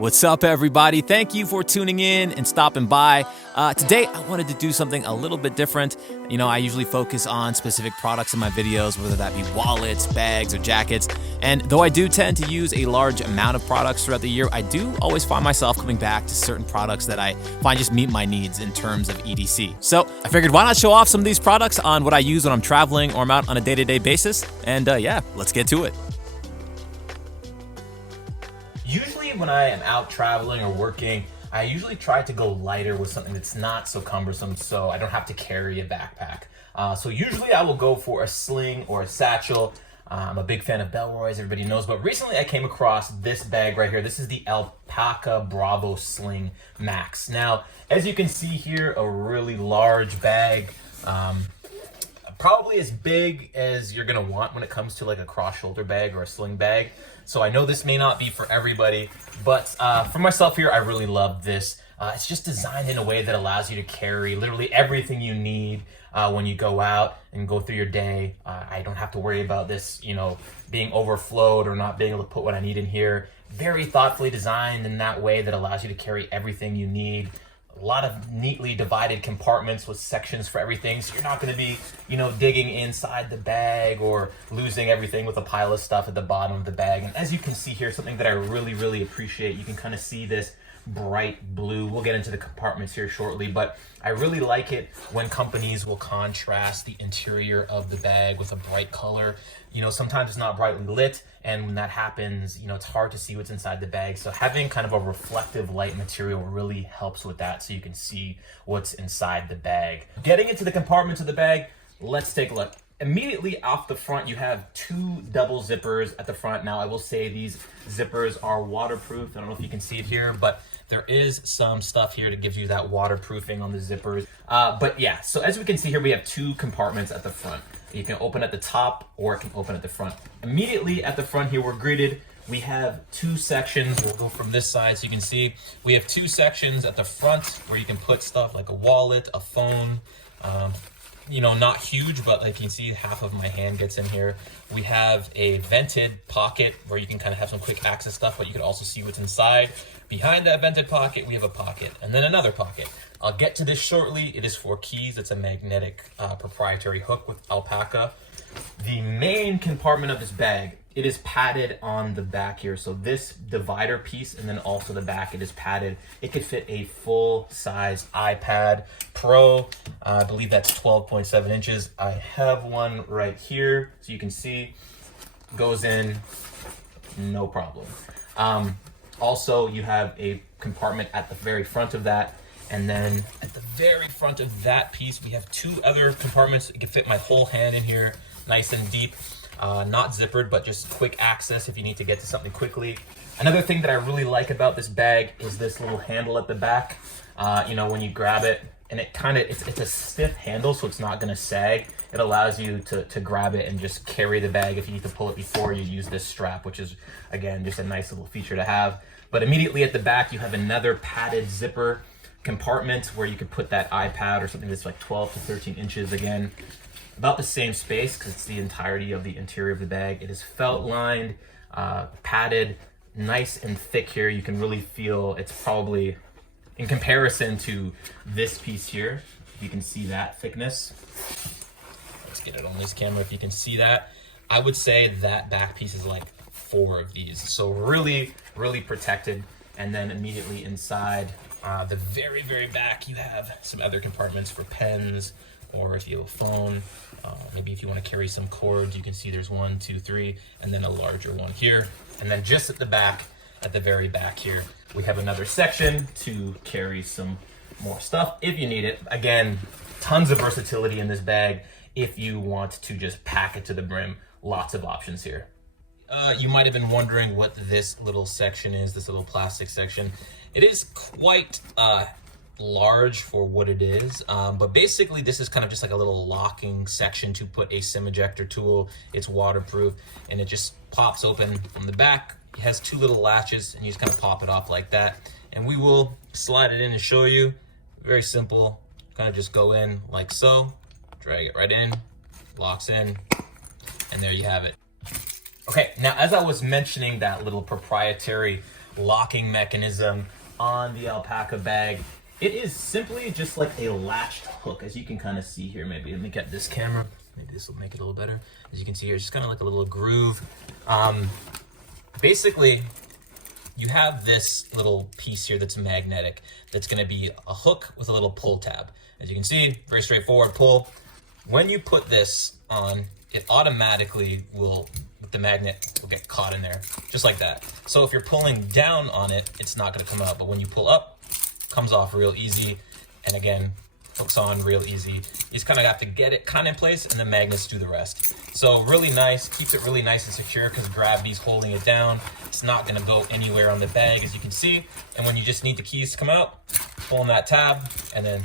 What's up, everybody? Thank you for tuning in and stopping by. Today, I wanted to do something a little bit different. You know, I usually focus on specific products in my videos, whether that be wallets, bags, or jackets. And though I do tend to use a large amount of products throughout the year, I do always find myself coming back to certain products that I find just meet my needs in terms of EDC. So I figured, why not show off some of these products on what I use when I'm traveling or I'm out on a day-to-day basis? And yeah, let's get to it. Usually when I am out traveling or working, I usually try to go lighter with something that's not so cumbersome so I don't have to carry a backpack. So usually I will go for a sling or a satchel. I'm a big fan of Bellroy's, everybody knows, but recently I came across this bag right here. This is the Alpaka Bravo Sling Max. Now, as you can see here, a really large bag. Probably as big as you're gonna want when it comes to like a cross-shoulder bag or a sling bag. So I know this may not be for everybody, but for myself here, I really love this. It's just designed in a way that allows you to carry literally everything you need when you go out and go through your day. I don't have to worry about this, you know, being overflowed or not being able to put what I need in here. Very thoughtfully designed in that way that allows you to carry everything you need. A lot of neatly divided compartments with sections for everything, so you're not going to be, you know, digging inside the bag or losing everything with a pile of stuff at the bottom of the bag. And as you can see here, something that I really appreciate, you can kind of see this bright blue. We'll get into the compartments here shortly, but I really like it when companies will contrast the interior of the bag with a bright color. You know, sometimes it's not brightly lit, and when that happens, you know, it's hard to see what's inside the bag. So having kind of a reflective light material really helps with that, so you can see what's inside the bag. Getting into the compartments of the bag, let's take a look. Immediately off the front, you have two double zippers at the front. Now, I will say these zippers are waterproof. I don't know if you can see it here, but there is some stuff here that gives you that waterproofing on the zippers. But yeah, so as we can see here, we have two compartments at the front. You can open at the top or it can open at the front. Immediately at the front here, we're greeted. We have two sections. We'll go from this side so you can see. We have two sections at the front where you can put stuff like a wallet, a phone, you know, not huge, but like you can see, half of my hand gets in here. We have a vented pocket where you can kind of have some quick access stuff, but you can also see what's inside. Behind that vented pocket, we have a pocket and then another pocket. I'll get to this shortly. It is for keys. It's a magnetic proprietary hook with Alpaka. The main compartment of this bag, it is padded on the back here. So this divider piece and then also the back, it is padded. It could fit a full-size iPad Pro. I believe that's 12.7 inches. I have one right here, so you can see, goes in, no problem. Also, you have a compartment at the very front of that. And then at the very front of that piece, we have two other compartments. It can fit my whole hand in here, nice and deep. Not zippered, but just quick access if you need to get to something quickly. Another thing that I really like about this bag is this little handle at the back. You know, when you grab it, and it kind of, it's a stiff handle, so it's not gonna sag. It allows you to grab it and just carry the bag. If you need to pull it before, you use this strap, which is, again, just a nice little feature to have. But immediately at the back, you have another padded zipper compartment where you could put that iPad or something that's like 12 to 13 inches. Again, about the same space because it's the entirety of the interior of the bag. It is felt lined, padded, nice and thick here. You can really feel it's probably, in comparison to this piece here, you can see that thickness. Let's get it on this camera if you can see that. I would say that back piece is like 4 of these. So really protected. And then immediately inside, the very back, you have some other compartments for pens, or if you have a phone, maybe if you want to carry some cords, you can see there's 1, 2, 3, and then a larger one here. And then just at the back, at the very back here, we have another section to carry some more stuff if you need it. Again, tons of versatility in this bag. If you want to just pack it to the brim, lots of options here. You might have been wondering what this little section is, this little plastic section. It is quite large for what it is, but basically this is kind of just like a little locking section to put a SIM ejector tool. It's waterproof and it just pops open from the back. It has 2 little latches and you just kind of pop it off like that. And we will slide it in and show you. Very simple, kind of just go in like so, drag it right in, locks in, and there you have it. Okay, now as I was mentioning that little proprietary locking mechanism on the Alpaka bag, it is simply just like a latched hook, as you can kind of see here. Maybe let me get this camera. Maybe this will make it a little better. As you can see here, it's just kind of like a little groove. Basically, you have this little piece here that's magnetic. That's going to be a hook with a little pull tab. As you can see, very straightforward pull. When you put this on, it automatically will, the magnet will get caught in there, just like that. So if you're pulling down on it, it's not going to come out. But when you pull up, it comes off real easy. And again, hooks on real easy. You just kind of have to get it kind of in place, and the magnets do the rest. So really nice, keeps it really nice and secure because gravity's holding it down. It's not going to go anywhere on the bag, as you can see. And when you just need the keys to come out, pull on that tab, and then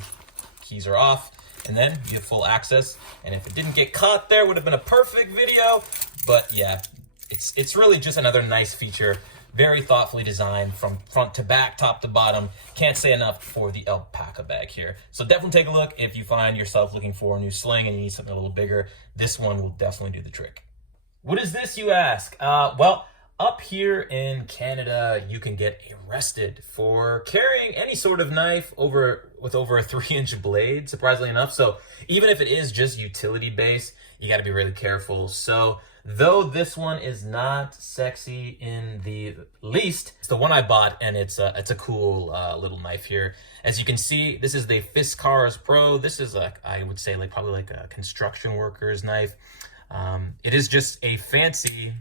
keys are off. And then you have full access. And if it didn't get caught there, would have been a perfect video. But yeah, it's really just another nice feature. Very thoughtfully designed from front to back, top to bottom. Can't say enough for the Alpaka bag here. So definitely take a look if you find yourself looking for a new sling and you need something a little bigger. This one will definitely do the trick. What is this, you ask? Well, up here in Canada, you can get arrested for carrying any sort of knife with over a 3-inch blade, surprisingly enough. So even if it is just utility based, you got to be really careful. So though this one is not sexy in the least, it's the one I bought, and it's a cool little knife here. As you can see, this is the Fiskars Pro. This is I would say probably like a construction worker's knife. It is just a fancy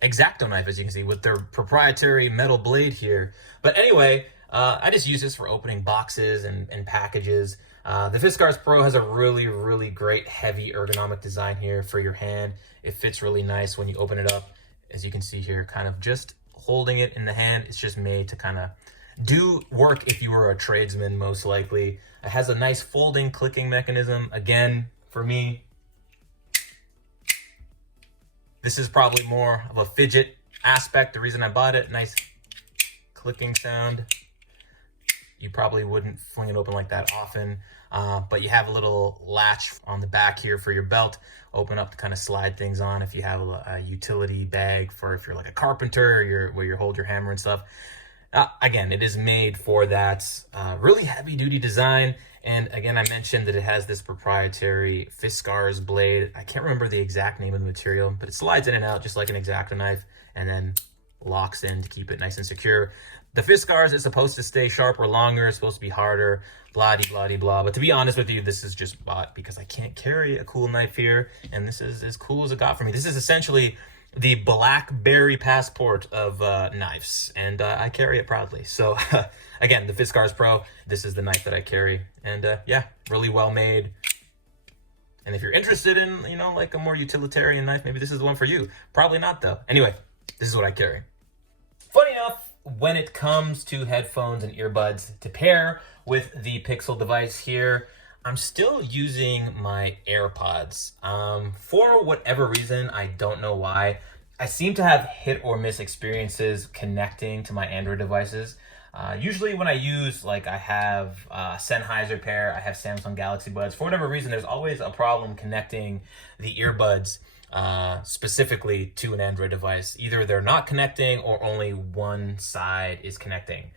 X-Acto knife, as you can see, with their proprietary metal blade here. But anyway, I just use this for opening boxes and packages. The Fiskars Pro has a really, really great heavy ergonomic design here for your hand. It fits really nice when you open it up. As you can see here, kind of just holding it in the hand, it's just made to kind of do work if you were a tradesman, most likely. It has a nice folding clicking mechanism. Again, for me, this is probably more of a fidget aspect. The reason I bought it, nice clicking sound. You probably wouldn't fling it open like that often, but you have a little latch on the back here for your belt. Open up to kind of slide things on if you have a utility bag for if you're like a carpenter, where you hold your hammer and stuff. Again, it is made for that really heavy duty design. And again, I mentioned that it has this proprietary Fiskars blade. I can't remember the exact name of the material, but it slides in and out just like an X-Acto knife, and then locks in to keep it nice and secure. The Fiskars is supposed to stay sharper longer, it's supposed to be harder, blah-de-blah-de-blah. But to be honest with you, this is just bought because I can't carry a cool knife here, and this is as cool as it got for me. This is essentially the BlackBerry passport of knives, and I carry it proudly. So again, the Fiskars Pro, this is the knife that I carry, and yeah, really well made. And if you're interested in, like a more utilitarian knife, maybe this is the one for you. Probably not though. Anyway, this is what I carry. Funny enough, when it comes to headphones and earbuds to pair with the Pixel device here, I'm still using my AirPods. For whatever reason, I don't know why, I seem to have hit or miss experiences connecting to my Android devices. Usually when I use, I have Sennheiser pair, I have Samsung Galaxy Buds. For whatever reason, there's always a problem connecting the earbuds specifically to an Android device. Either they're not connecting or only one side is connecting.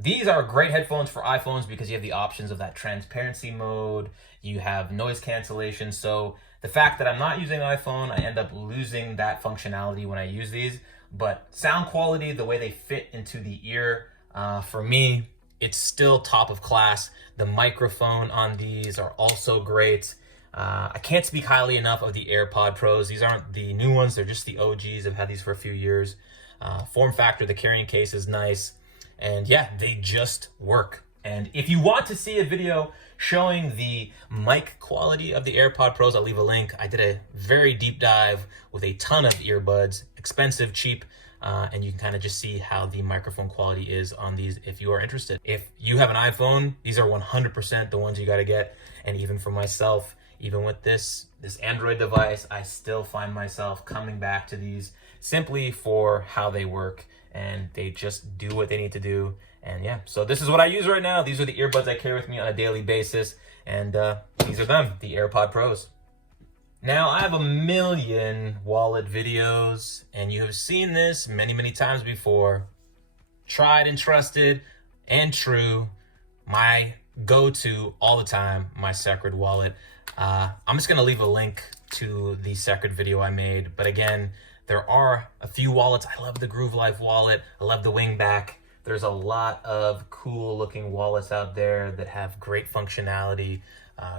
These are great headphones for iPhones because you have the options of that transparency mode, you have noise cancellation. So the fact that I'm not using an iPhone, I end up losing that functionality when I use these. But sound quality, the way they fit into the ear, for me, it's still top of class. The microphone on these are also great. I can't speak highly enough of the AirPod Pros. These aren't the new ones, they're just the OGs. I've had these for a few years. Form factor, the carrying case is nice. And yeah, they just work. And if you want to see a video showing the mic quality of the AirPod Pros, I'll leave a link. I did a very deep dive with a ton of earbuds, expensive, cheap, and you can kind of just see how the microphone quality is on these if you are interested. If you have an iPhone, these are 100% the ones you got to get. And even for myself, even with this Android device, I still find myself coming back to these simply for how they work, and they just do what they need to do. And yeah, so this is what I use right now. These are the earbuds I carry with me on a daily basis, and these are them, the AirPod Pros. Now, I have a million wallet videos, and you have seen this many, many times before. Tried and trusted and true, my go-to all the time, my Secrid wallet. I'm just gonna leave a link to the Secrid video I made, but again, there are a few wallets. I love the Groove Life wallet. I love the Wingback. There's a lot of cool looking wallets out there that have great functionality,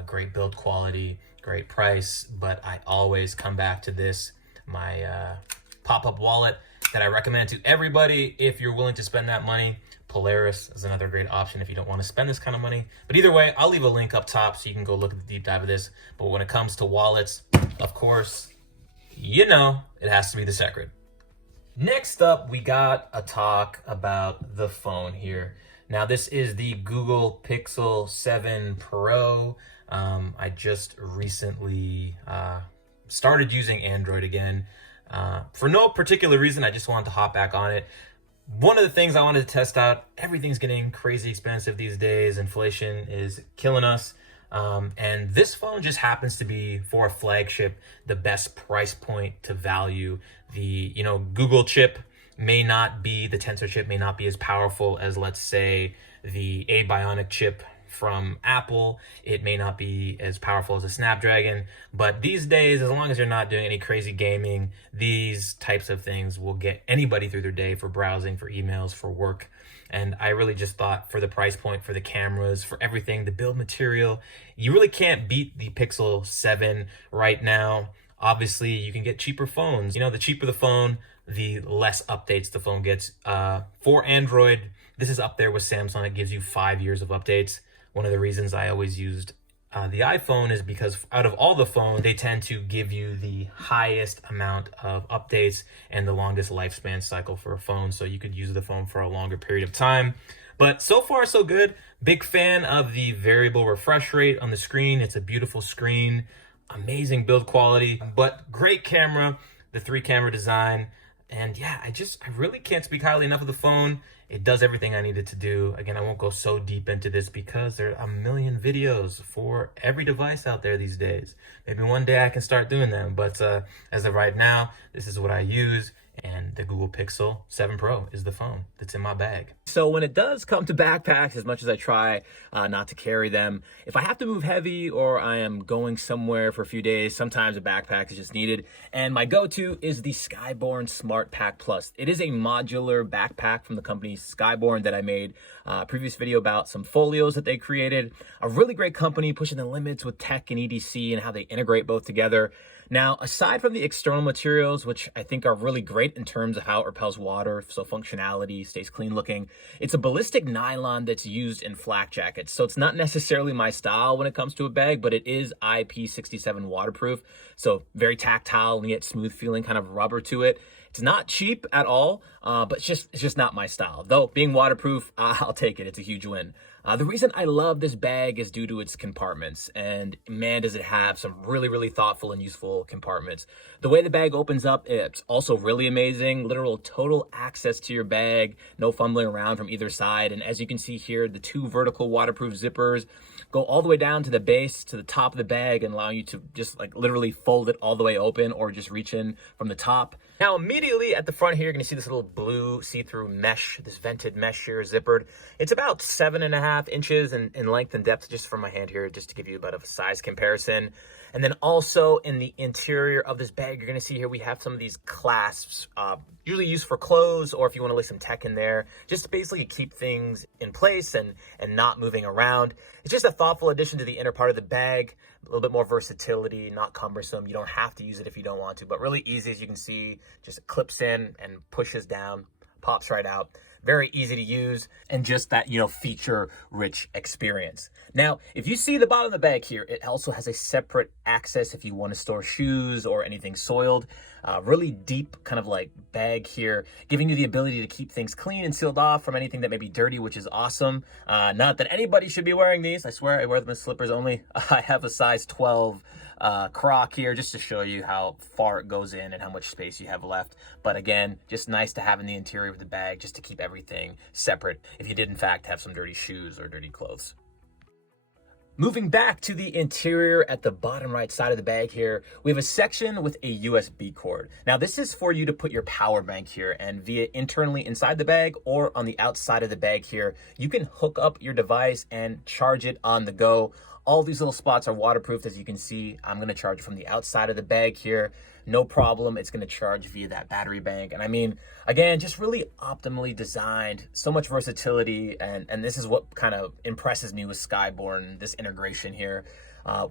great build quality, great price, but I always come back to this, my pop-up wallet that I recommend to everybody if you're willing to spend that money. Polaris is another great option if you don't want to spend this kind of money. But either way, I'll leave a link up top so you can go look at the deep dive of this. But when it comes to wallets, of course, you know, it has to be the Secrid. Next up, we got a talk about the phone here. Now, this is the Google Pixel 7 Pro. I just recently started using Android again. For no particular reason, I just wanted to hop back on it. One of the things I wanted to test out, everything's getting crazy expensive these days. Inflation is killing us. And this phone just happens to be, for a flagship, the best price point to value. The, Google chip may not be, the Tensor chip may not be as powerful as, let's say, the A Bionic chip from Apple. It may not be as powerful as a Snapdragon, but these days, as long as you're not doing any crazy gaming, these types of things will get anybody through their day for browsing, for emails, for work. And I really just thought, for the price point, for the cameras, for everything, the build material, you really can't beat the Pixel 7 right now. Obviously, you can get cheaper phones. The cheaper the phone, the less updates the phone gets. For Android, this is up there with Samsung. It gives you 5 years of updates. One of the reasons I always used the iPhone is because out of all the phones, they tend to give you the highest amount of updates and the longest lifespan cycle for a phone, so you could use the phone for a longer period of time. But so far, so good. Big fan of the variable refresh rate on the screen. It's a beautiful screen, amazing build quality, but great camera, the 3-camera design. And yeah, I really can't speak highly enough of the phone. It does everything I need it to do. Again, I won't go so deep into this because there are a million videos for every device out there these days. Maybe one day I can start doing them, but as of right now, this is what I use. And the Google Pixel 7 Pro is the phone that's in my bag. So when it does come to backpacks, as much as I try not to carry them, if I have to move heavy or I am going somewhere for a few days, sometimes a backpack is just needed. And my go-to is the Skyborne Smart Pack Plus. It is a modular backpack from the company Skyborne that I made a previous video about some folios that they created. A really great company pushing the limits with tech and EDC and how they integrate both together. Now, aside from the external materials, which I think are really great in terms of how it repels water, so functionality, stays clean looking, it's a ballistic nylon that's used in flak jackets. So it's not necessarily my style when it comes to a bag, but it is IP67 waterproof. So very tactile and yet smooth feeling, kind of rubber to it. It's not cheap at all, but it's just not my style. Though being waterproof, I'll take it. It's a huge win. The reason I love this bag is due to its compartments, and man, does it have some really, really thoughtful and useful compartments. The way the bag opens up, it's also really amazing. Literal total access to your bag, no fumbling around from either side. And as you can see here, the 2 vertical waterproof zippers go all the way down to the base, to the top of the bag, and allow you to just like literally fold it all the way open or just reach in from the top. Now, immediately at the front here, you're gonna see this little blue see-through mesh, this vented mesh here, zippered. It's about 7.5 inches in length and depth, just from my hand here, just to give you a bit of a size comparison. And then also in the interior of this bag, you're gonna see here we have some of these clasps, usually used for clothes, or if you wanna lay some tech in there, just to basically keep things in place and not moving around. It's just a thoughtful addition to the inner part of the bag, a little bit more versatility, not cumbersome. You don't have to use it if you don't want to, but really easy, as you can see, just clips in and pushes down, pops right out. Very easy to use, and just that, feature-rich experience. Now, if you see the bottom of the bag here, it also has a separate access if you want to store shoes or anything soiled. Really deep kind of like bag here, giving you the ability to keep things clean and sealed off from anything that may be dirty, which is awesome. Not that anybody should be wearing these. I swear I wear them as slippers only. I have a size 12 croc here just to show you how far it goes in and how much space you have left. But again, just nice to have in the interior of the bag just to keep everything separate if you did in fact have some dirty shoes or dirty clothes. Moving back to the interior at the bottom right side of the bag here, we have a section with a USB cord. Now this is for you to put your power bank here, and via internally inside the bag or on the outside of the bag here, you can hook up your device and charge it on the go. All these little spots are waterproof, as you can see. I'm gonna charge from the outside of the bag here. No problem, it's gonna charge via that battery bank. And I mean, again, just really optimally designed, so much versatility, and this is what kind of impresses me with Skyborne, this integration here.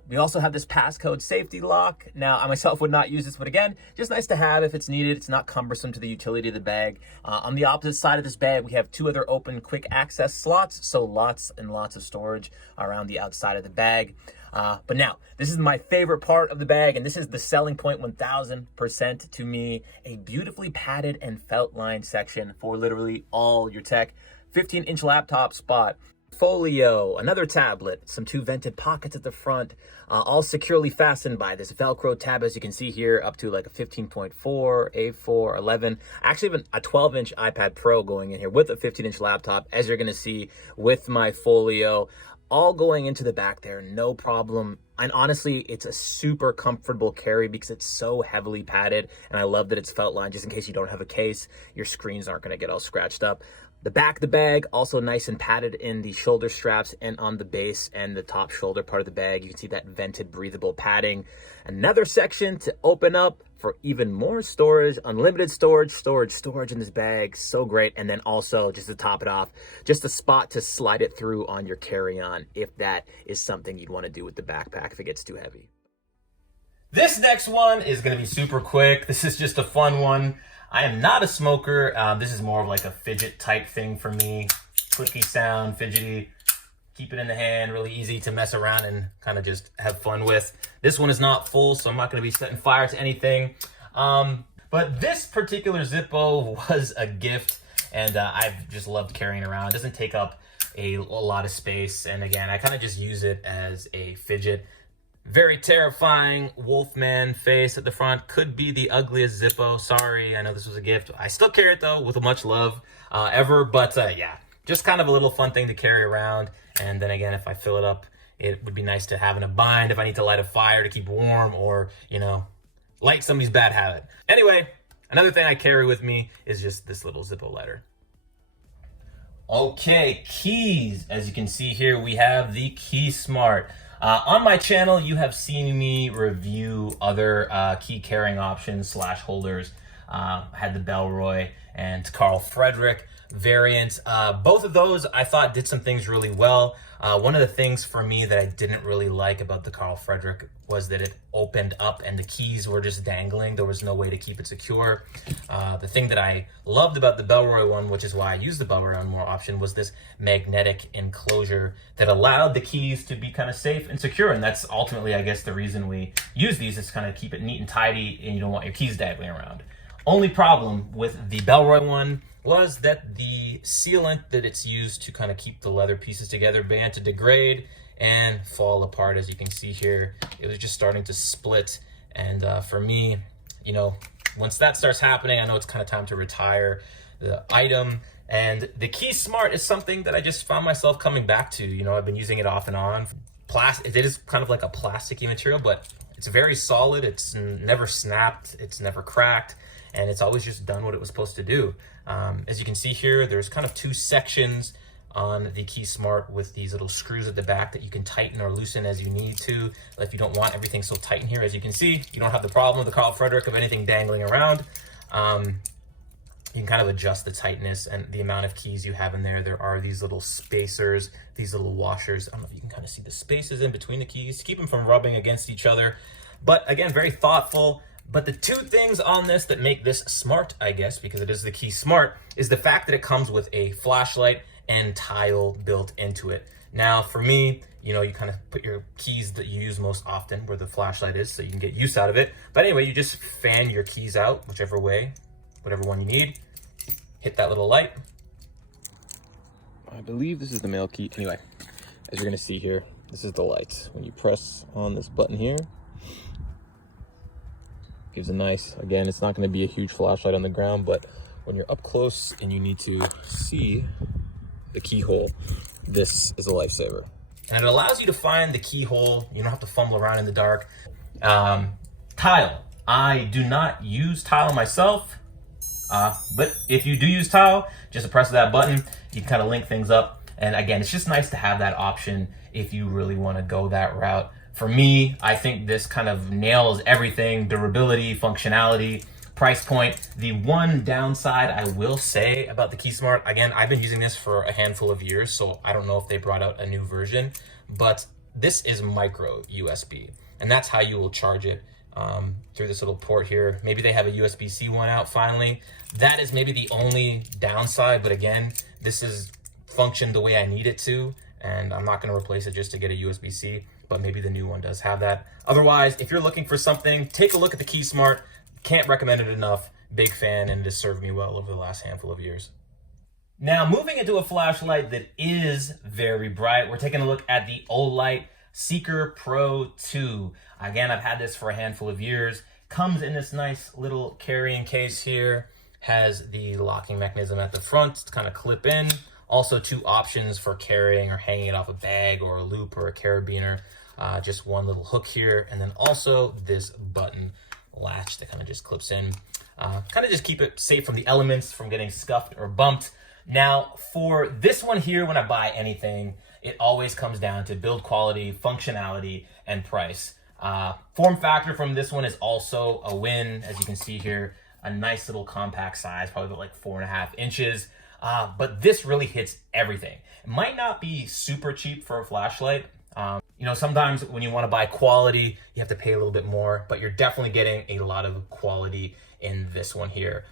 We also have this passcode safety lock. Now, I myself would not use this, but again, just nice to have if it's needed. It's not cumbersome to the utility of the bag. On the opposite side of this bag, we have 2 other open quick access slots, so lots and lots of storage around the outside of the bag. But now, this is my favorite part of the bag, and this is the selling point 1000% to me. A beautifully padded and felt-lined section for literally all your tech. 15-inch laptop spot. Folio, another tablet, some 2 vented pockets at the front, all securely fastened by this Velcro tab, as you can see here, up to like a 15.4, A4, 11. I actually have a 12-inch iPad Pro going in here with a 15-inch laptop, as you're going to see with my Folio, all going into the back there, no problem. And honestly, it's a super comfortable carry because it's so heavily padded, and I love that it's felt lined just in case you don't have a case. Your screens aren't going to get all scratched up. The back of the bag, also nice and padded in the shoulder straps and on the base and the top shoulder part of the bag. You can see that vented, breathable padding. Another section to open up for even more storage, unlimited storage in this bag. So great. And then also, just to top it off, just a spot to slide it through on your carry-on if that is something you'd want to do with the backpack if it gets too heavy. This next one is going to be super quick. This is just a fun one. I am not a smoker. This is more of like a fidget type thing for me. Clicky sound, fidgety, keep it in the hand, really easy to mess around and kind of just have fun with. This one is not full, so I'm not going to be setting fire to anything. But this particular Zippo was a gift, and I've just loved carrying it around. It doesn't take up a lot of space, and again, I kind of just use it as a fidget. Very terrifying Wolfman face at the front. Could be the ugliest Zippo. Sorry, I know this was a gift. I still carry it though with much love ever. But yeah, just kind of a little fun thing to carry around. And then again, if I fill it up, it would be nice to have in a bind if I need to light a fire to keep warm or, you know, light somebody's bad habit. Anyway, another thing I carry with me is just this little Zippo Lighter. Okay, keys. As you can see here, we have the Keysmart. On my channel, you have seen me review other key carrying options / holders. I had the Bellroy and Carl Frederick variant. Both of those I thought did some things really well. One of the things for me that I didn't really like about the Carl Frederick was that it opened up and the keys were just dangling. There was no way to keep it secure. The thing that I loved about the Bellroy one, which is why I use the Bellroy one more option, was this magnetic enclosure that allowed the keys to be kind of safe and secure. And that's ultimately, I guess, the reason we use these, is to kind of keep it neat and tidy, and you don't want your keys dangling around. Only problem with the Bellroy one was that the sealant that it's used to kind of keep the leather pieces together began to degrade and fall apart. As you can see here, it was just starting to split. And for me, you know, once that starts happening, I know it's kind of time to retire the item. And the Keysmart is something that I just found myself coming back to. You know, I've been using it off and on. It is kind of like a plasticky material, but it's very solid. It's never snapped. It's never cracked. And it's always just done what it was supposed to do. As you can see here, there's kind of 2 sections on the Keysmart with these little screws at the back that you can tighten or loosen as you need to. If you don't want everything so tight in here, as you can see, you don't have the problem with the Carl Frederick of anything dangling around. You can kind of adjust the tightness and the amount of keys you have in there. There are these little spacers, these little washers. I don't know if you can kind of see the spaces in between the keys to keep them from rubbing against each other. But again, very thoughtful. But the 2 things on this that make this smart, I guess, because it is the Keysmart, is the fact that it comes with a flashlight and tile built into it. Now, for me, you know, you kind of put your keys that you use most often where the flashlight is so you can get use out of it. But anyway, you just fan your keys out whichever way, whatever one you need. Hit that little light. I believe this is the male key. Anyway, as you're going to see here, this is the light. When you press on this button here, gives a nice, again, it's not going to be a huge flashlight on the ground, but when you're up close and you need to see the keyhole, this is a lifesaver. and it allows you to find the keyhole. You don't have to fumble around in the dark. Tile. I do not use tile myself, but if you do use tile, just press that button. You can kind of link things up. And again, it's just nice to have that option if you really want to go that route. For me, I think this kind of nails everything: durability, functionality, price point. The one downside I will say about the Keysmart, again, I've been using this for a handful of years, so I don't know if they brought out a new version, but this is micro USB, and that's how you will charge it, through this little port here. Maybe they have a USB-C one out finally. That is maybe the only downside, but again, this is functioned the way I need it to, and I'm not going to replace it just to get a USB-C, but maybe the new one does have that. Otherwise, if you're looking for something, take a look at the Keysmart. Can't recommend it enough. Big fan, and it has served me well over the last handful of years. Now, moving into a flashlight that is very bright, we're taking a look at the Olight Secrid Pro 2. Again, I've had this for a handful of years. Comes in this nice little carrying case here. Has the locking mechanism at the front to kind of clip in. Also 2 options for carrying or hanging it off a bag or a loop or a carabiner. Just one little hook here, and then also this button latch that kind of just clips in. Kind of just keep it safe from the elements, from getting scuffed or bumped. Now, for this one here, when I buy anything, it always comes down to build quality, functionality, and price. Form factor from this one is also a win. As you can see here, a nice little compact size, probably about like 4.5 inches. But this really hits everything. It might not be super cheap for a flashlight. You know, sometimes when you want to buy quality, you have to pay a little bit more, but you're definitely getting a lot of quality in this one here.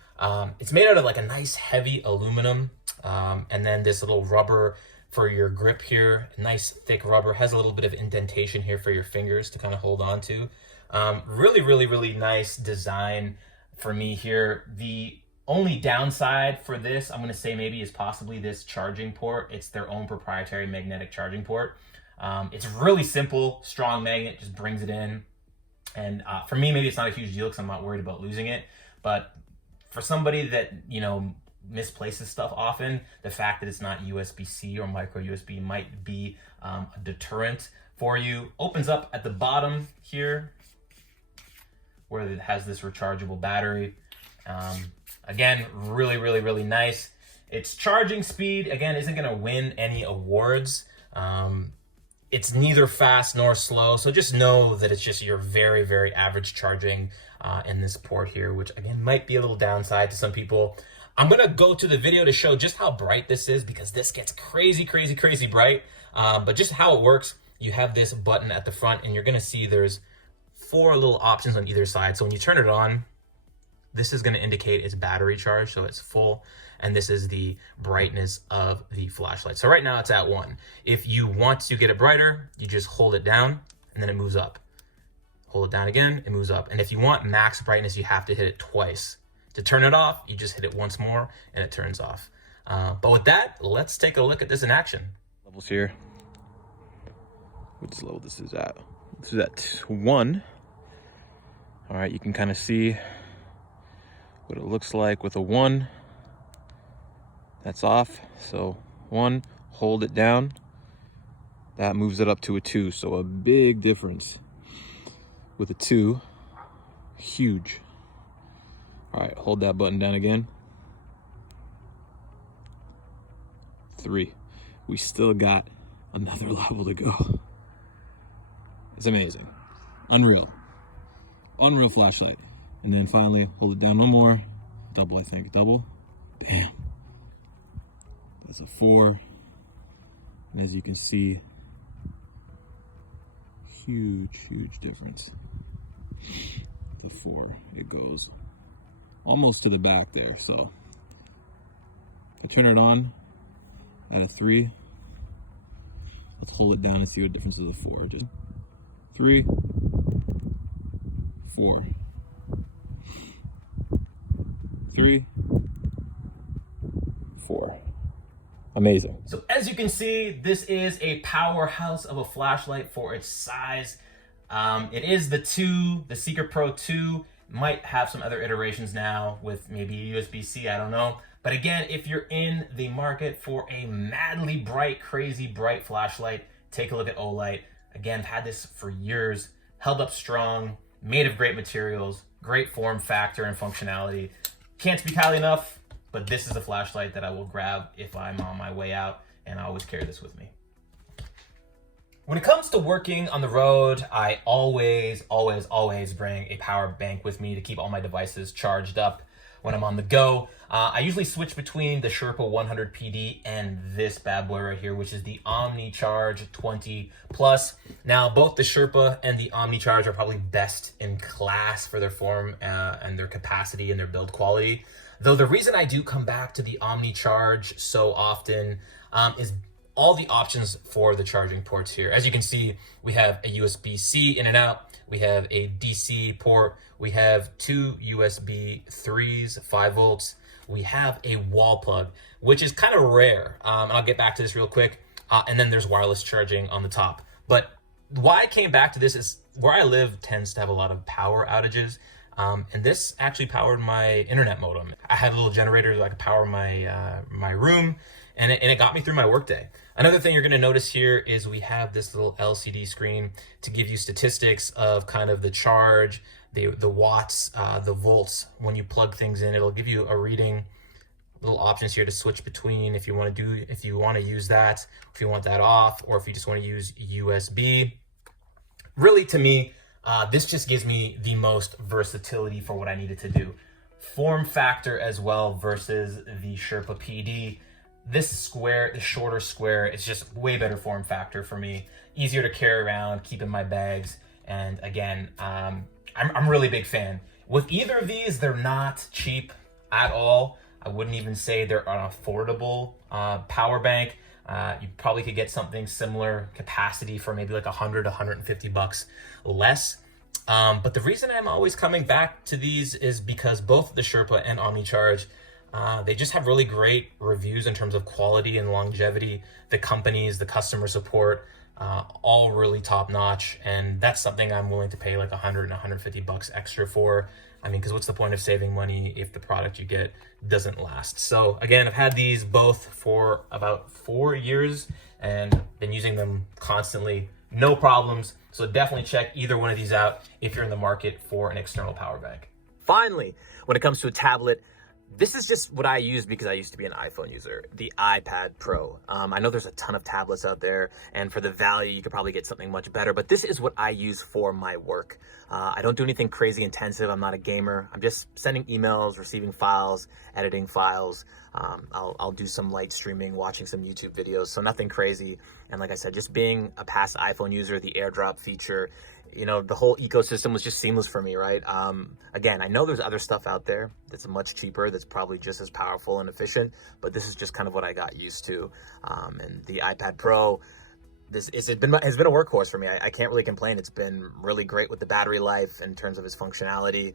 It's made out of like a nice heavy aluminum, and then this little rubber for your grip here. Nice thick rubber, has a little bit of indentation here for your fingers to kind of hold on to. Really nice design for me here. The only downside for this, I'm going to say maybe, is possibly this charging port. It's their own proprietary magnetic charging port. It's really simple, strong magnet, just brings it in. And for me, maybe it's not a huge deal because I'm not worried about losing it. But for somebody that, you know, misplaces stuff often, the fact that it's not USB-C or micro USB might be a deterrent for you. Opens up at the bottom here where it has this rechargeable battery. Again, really nice. Its charging speed, again, isn't going to win any awards. It's neither fast nor slow, so just know that it's just your very average charging in this port here, which again might be a little downside to some people. I'm gonna go to the video to show just how bright this is, because this gets crazy bright. But just how it works, you have this button at the front, and you're gonna see there's 4 little options on either side. So when you turn it on, this is gonna indicate it's battery charged, so it's full. And this is the brightness of the flashlight. So right now it's at 1. If you want to get it brighter, you just hold it down and then it moves up. Hold it down again, it moves up. And if you want max brightness, you have to hit it twice. To turn it off, you just hit it once more and it turns off. But with that, let's take a look at this in action. Levels here. Which level this is at? This is at 1. All right, you can kind of see what it looks like with a 1. That's off. So 1, hold it down. That moves it up to a 2. So a big difference with a 2. Huge. All right, hold that button down again. 3. We still got another level to go. It's amazing. Unreal flashlight. And then finally, hold it down one more. Double, I think. Double. Bam. That's a 4. And as you can see, huge difference. The 4, it goes almost to the back there. So if I turn it on at a 3, let's hold it down and see what difference is a 4. Just 3, 4, 3, 4. Amazing. So as you can see, this is a powerhouse of a flashlight for its size. It is the Secrid Pro 2. Might have some other iterations now with maybe USB-C, I don't know. But again, if you're in the market for a madly bright, crazy bright flashlight, take a look at Olight. Again, I've had this for years, held up strong, made of great materials, great form factor and functionality. Can't speak highly enough, but this is a flashlight that I will grab if I'm on my way out, and I always carry this with me. When it comes to working on the road, I always bring a power bank with me to keep all my devices charged up when I'm on the go. I usually switch between the Sherpa 100 PD and this bad boy right here, which is the Omni Charge 20 Plus. Now, both the Sherpa and the Omni Charge are probably best in class for their form and their capacity and their build quality. Though the reason I do come back to the Omni Charge so often is all the options for the charging ports here. As you can see, we have a USB-C in and out. We have a DC port. We have two USB 3s, 5 volts. We have a wall plug, which is kind of rare. And I'll get back to this real quick. And then there's wireless charging on the top. But why I came back to this is where I live tends to have a lot of power outages. And this actually powered my internet modem. I had a little generator that I could power my room, and it got me through my workday. Another thing you're gonna notice here is we have this little LCD screen to give you statistics of kind of the charge, the watts, the volts. When you plug things in, it'll give you a reading. Little options here to switch between if you want to use that, if you want that off, or if you just want to use USB. Really, to me, this just gives me the most versatility for what I needed to do. Form factor as well versus the Sherpa PD. This square, the shorter square, it's just way better form factor for me. Easier to carry around, keep in my bags. And again, I'm a really big fan. With either of these, they're not cheap at all. I wouldn't even say they're an affordable power bank. You probably could get something similar capacity for maybe like $100, $150 less. But the reason I'm always coming back to these is because both the Sherpa and Omni Charge, they just have really great reviews in terms of quality and longevity. The companies, the customer support, all really top notch. And that's something I'm willing to pay like $100 and $150 extra for. I mean, because what's the point of saving money if the product you get doesn't last? So again, I've had these both for about 4 years and been using them constantly, no problems. So definitely check either one of these out if you're in the market for an external power bank. Finally, when it comes to a tablet, this is just what I use because I used to be an iPhone user, the iPad Pro. I know there's a ton of tablets out there, and for the value, you could probably get something much better, but this is what I use for my work. I don't do anything crazy intensive. I'm not a gamer. I'm just sending emails, receiving files, editing files. I'll do some light streaming, watching some YouTube videos, so nothing crazy. And like I said, just being a past iPhone user, the AirDrop feature, you know, the whole ecosystem was just seamless for me, right? Again, I know there's other stuff out there that's much cheaper, that's probably just as powerful and efficient, but this is just kind of what I got used to. And the iPad Pro, has been a workhorse for me. I can't really complain. It's been really great with the battery life in terms of its functionality.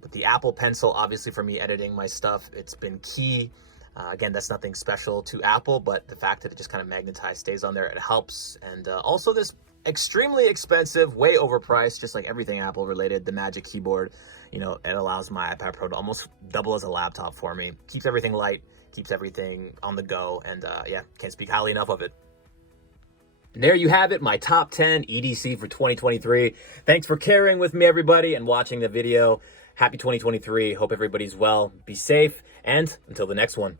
With the Apple Pencil, obviously for me editing my stuff, it's been key. Again, that's nothing special to Apple, but the fact that it just kind of magnetized stays on there, it helps. And also this extremely expensive, way overpriced, just like everything Apple related, the Magic Keyboard, you know, it allows my iPad Pro to almost double as a laptop for me. Keeps everything light, keeps everything on the go, and yeah, can't speak highly enough of it. And there you have it, my top 10 EDC for 2023. Thanks for carrying with me, everybody, and watching the video. Happy 2023. Hope everybody's well. Be safe, and until the next one.